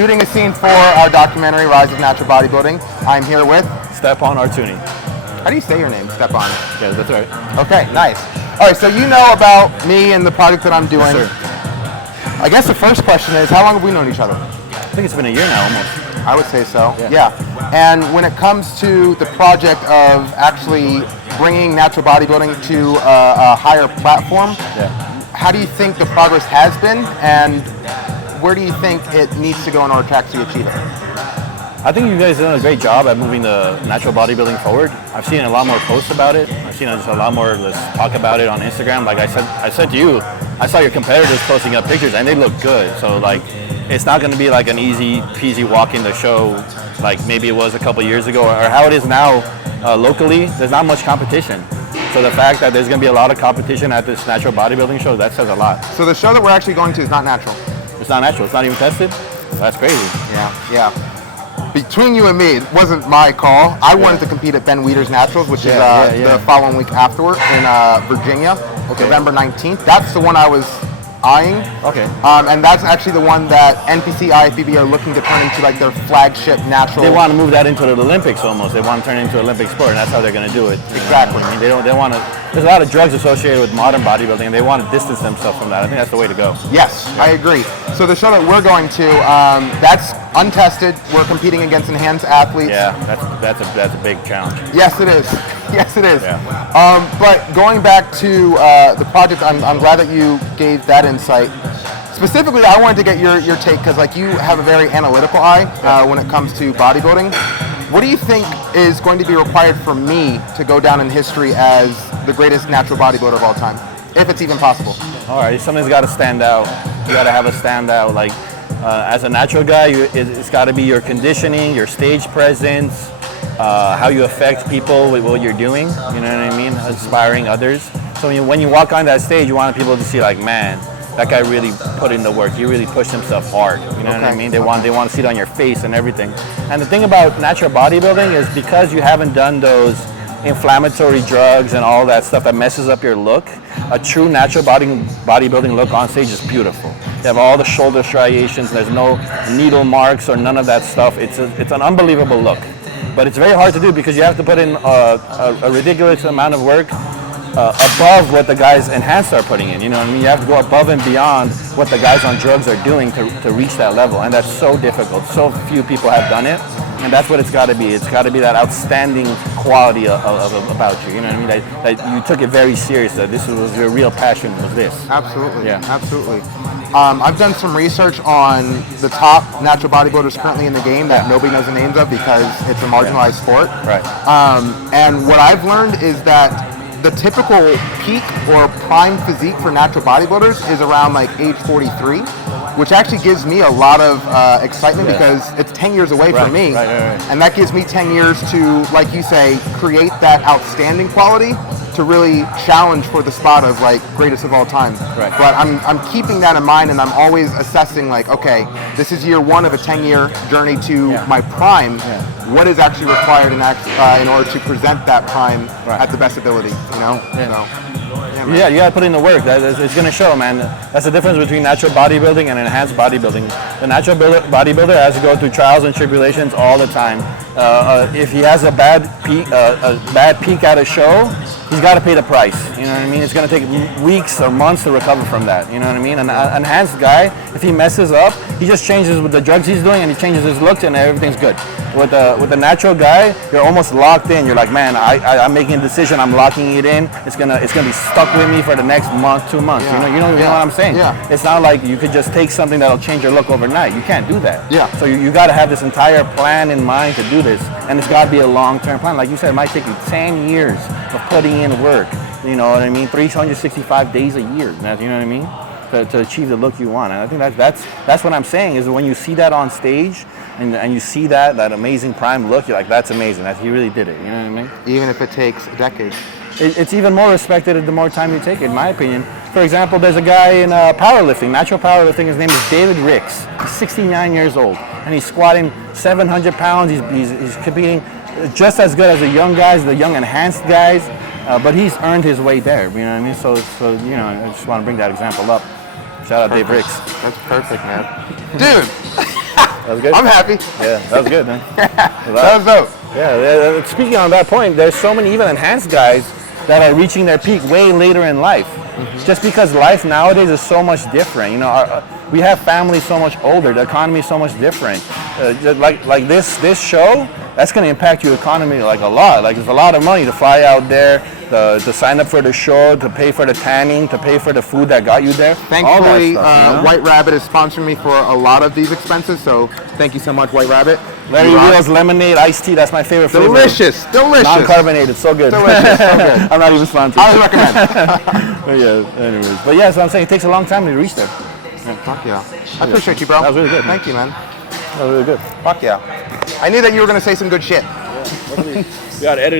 shooting a scene for our documentary, Rise of Natural Bodybuilding. I'm here with... Stepan Artuni. How do you say your name, Stepan? Yeah, that's right. Okay, nice. All right, so you know about me and the project that I'm doing. Yes, sir. I guess the first question is, how long have we known each other? I think it's been a year now, almost. I would say so, yeah. And when it comes to the project of actually bringing natural bodybuilding to a higher platform, how do you think the progress has been, and where do you think it needs to go in order to actually achieve it? I think you guys have done a great job at moving the natural bodybuilding forward. I've seen a lot more posts about it. I've seen just a lot more talk about it on Instagram. Like I said to you, I saw your competitors posting up pictures and they look good. So like, it's not going to be like an easy peasy walk in the show like maybe it was a couple years ago or how it is now locally. There's not much competition. So the fact that there's going to be a lot of competition at this natural bodybuilding show, that says a lot. So the show that we're actually going to is not natural? It's not natural. It's not even tested? That's crazy. Yeah. Between you and me, it wasn't my call. I wanted to compete at Ben Weider's Naturals, which is the following week afterward in Virginia, November 19th. That's the one I was eyeing. Okay. And that's actually the one that NPC, IFBB are looking to turn into like their flagship natural. They want to move that into the Olympics almost. They want to turn it into an Olympic sport, and that's how they're going to do it. Exactly. I mean, they want to. There's a lot of drugs associated with modern bodybuilding, and they want to distance themselves from that. I think that's the way to go. Yes, I agree. So the show that we're going to, that's untested. We're competing against enhanced athletes. Yeah, that's a big challenge. Yes, it is. Yes, it is. Yeah. But going back to the project, I'm glad that you gave that insight. Specifically, I wanted to get your take because like you have a very analytical eye when it comes to bodybuilding. What do you think is going to be required for me to go down in history as the greatest natural bodybuilder of all time, if it's even possible? All right, something's got to stand out. You got to have a standout. Like as a natural guy, it's got to be your conditioning, your stage presence, how you affect people with what you're doing. You know what I mean? Inspiring others. So when you walk on that stage, you want people to see like, man, that guy really put in the work. He really pushed himself hard. You know what I mean? They want to see it on your face and everything. And the thing about natural bodybuilding is because you haven't done those inflammatory drugs and all that stuff that messes up your look, a true natural bodybuilding look on stage is beautiful. You have all the shoulder striations. There's no needle marks or none of that stuff. It's an unbelievable look. But it's very hard to do because you have to put in a ridiculous amount of work above what the guys enhanced are putting in. You know what I mean? You have to go above and beyond what the guys on drugs are doing to reach that level, and that's so difficult. So few people have done it, and that's what it's got to be. It's got to be that outstanding quality about you. You know what I mean? That you took it very serious. That this was your real passion. Was this? Absolutely. Yeah. Absolutely. I've done some research on the top natural bodybuilders currently in the game that nobody knows the names of because it's a marginalized sport. Right. And what I've learned is that the typical peak or prime physique for natural bodybuilders is around like age 43, which actually gives me a lot of excitement because it's 10 years away from me. Right. And that gives me 10 years to, like you say, create that outstanding quality to really challenge for the spot of like greatest of all time. Right. But I'm keeping that in mind, and I'm always assessing like, okay, this is year one of a 10-year journey to my prime. What is actually required in order to present that prime at the best ability, you know? Yeah, you gotta put in the work. It's gonna show, man. That's the difference between natural bodybuilding and enhanced bodybuilding. The natural bodybuilder has to go through trials and tribulations all the time. If he has a bad peak at a show, he's got to pay the price. You know what I mean? It's going to take weeks or months to recover from that. You know what I mean? An enhanced guy, if he messes up, he just changes with the drugs he's doing and he changes his looks and everything's good. With the natural guy, you're almost locked in. You're like, man, I'm making a decision. I'm locking it in. It's gonna be stuck with me for the next month, 2 months. You know what I'm saying? Yeah. It's not like you could just take something that'll change your look overnight. You can't do that. Yeah. So you got to have this entire plan in mind to do this, and it's got to be a long-term plan. Like you said, it might take you 10 years of putting in work. You know what I mean? 365 days a year. You know what I mean? To achieve the look you want. And I think that's what I'm saying is when you see that on stage and you see that amazing prime look, you're like, that's amazing. He really did it. You know what I mean? Even if it takes a decade. It's even more respected the more time you take it, in my opinion. For example, there's a guy in powerlifting, natural powerlifting. His name is David Ricks. He's 69 years old, and he's squatting 700 pounds. He's competing just as good as the young guys, the young enhanced guys, but he's earned his way there. You know what I mean? So you know, I just want to bring that example up. Shout out Dave Ricks. That's perfect, man. Dude. was good. I'm happy. Yeah, that was good, man. That was dope. Yeah, speaking on that point, there's so many even enhanced guys that are reaching their peak way later in life. Just because life nowadays is so much different. You know, we have families so much older. The economy is so much different. Like this show, that's going to impact your economy like a lot. Like, there's a lot of money to fly out there, to sign up for the show, to pay for the tanning, to pay for the food that got you there. Thankfully, stuff, you know? White Rabbit is sponsoring me for a lot of these expenses, so thank you so much, White Rabbit. Larry Wheels lemonade iced tea, that's my favorite flavor. Delicious. Non-carbonated, so good. Delicious, so good. I'm not even sponsored. I would recommend. But yeah, anyways. But yeah, so I'm saying it takes a long time to reach there. Fuck yeah. I appreciate you, bro. That was really good. Thank you, man. That was really good. Fuck yeah. I knew that you were going to say some good shit. We got to edit.